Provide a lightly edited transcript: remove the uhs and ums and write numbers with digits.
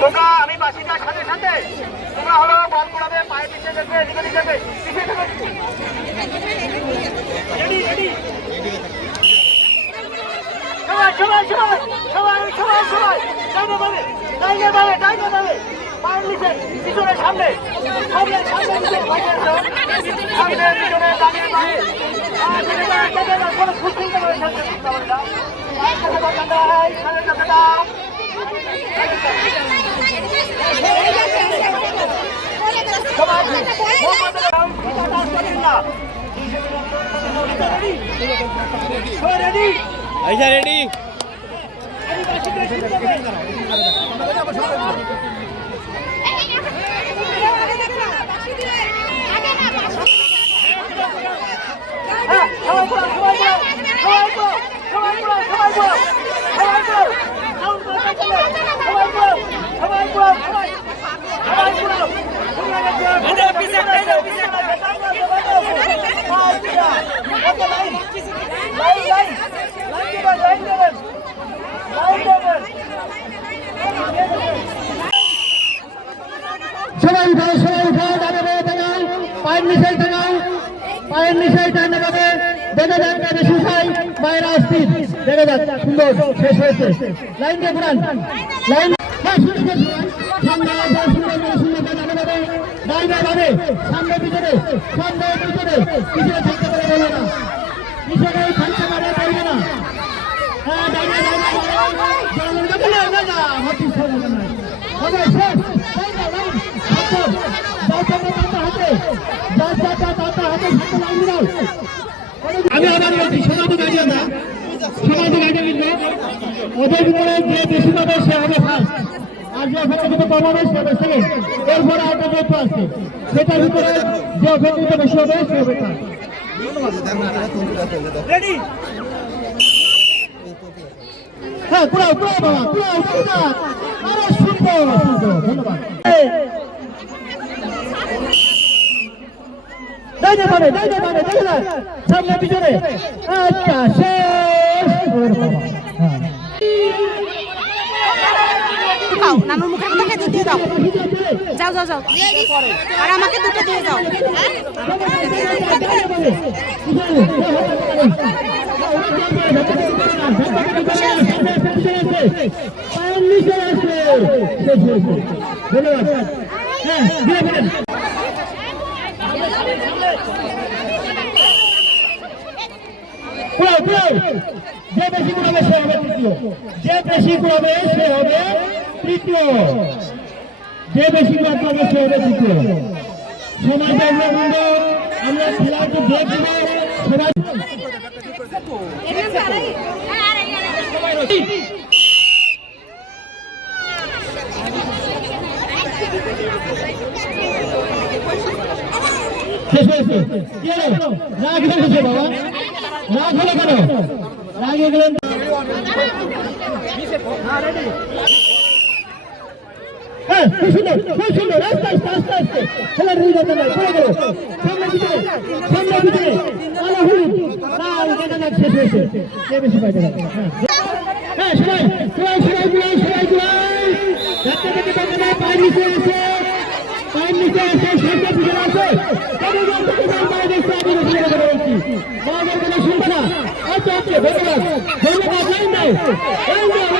তোমরা আমি বাসি যাওয়ার সাথে সাথে তোমরা হলো বল করাবে, পায়ে পিছিয়ে যাবে, এদিকে দিকে যাবে, পিছিয়ে যাবে। রেডি রেডি সবাই সবাই সবাই সবাই সবাই সবাই ডাইনে বামে ডাইনে বামে ডাইনে বামে পায়ের নিচে পিছনে সামনে সামনে সামনে নিচে ভাইয়ের সামনে পিছনে ডানে বামে কোনো ফুটবল করে সামনে না সামনে যাবে না আইসা রেডি সবাই উঠাও সবাই উঠাও ডানে বামে টাঙাও পায়ের নিচে টাঙাও পায়ের নিচে টাঙানো যাবে দেখা যাক বেশি খাই বাইরে অস্থির দেখা যাক সুন্দর শেষ হয়েছে লাইন দিয়ে ঘুরান লাইন সামনে সুন্দর সুন্দর ডানে বামে ডাইনে বামে সামনে পিছনে পিছনে থাকতে পারে বলে না পিছনে থাকতে পারে বলবে না হ্যাঁ ডাইনে ডাইনে না হাতি সরবে না হবে শেষ আমি আবার বলছি সমাজ গাড়ি আমরা সমাজ গাড়ি কিনবো ওদের ভিতরে যে বেশি পাবে সে হবে ফার্স্ট আর যে অপেক্ষিত কম হবে সে হবে সেকেন্ড এরপরে একটা গল্প আছে সেটার ভিতরে যে অপেক্ষিত বেশি হবে সে হবে ফার্স্ট রেডি হ্যাঁ পুরাও বাবা পুরাও আরে সুন্দর ধন্যবাদ ডাইনে বামে দেখে না সামনে পিছনে আচ্ছা শেষ নানুর মুখের মধ্যে খেতে দিয়ে দাও যাও যাও যাও আর আমাকে দুটো দিয়ে দাও ধন্যবাদ হ্যাঁ যে বেশি কুড়াবে সে হবে তৃতীয় যে বেশি কুড়াবে সে হবে তৃতীয় যে বেশি কুড়াবে সে হবে তৃতীয় সমাজ আমরা খেলাকে দেখব সবাই শেষ হয়েছে রাগ হয়েছে বাবা রাগ হলো কেন রাগে গেলেন হ্যাঁ খুব সুন্দর আস্তে আস্তে আস্তে আস্তে খেলার রুই যাতে নাই চলে গেল সামনে পিছনে আলো হলুদ লাল দেখা যাক শেষ হয়েছে কে বেশি পাইতে পারে হ্যাঁ সবাই যাতে যেতে পারবে না পায়ের নিচে আছে সামনে পিছনে আছে শুনবে না আচ্ছা ধন্যবাদ লাইন দাও ধন্যবাদ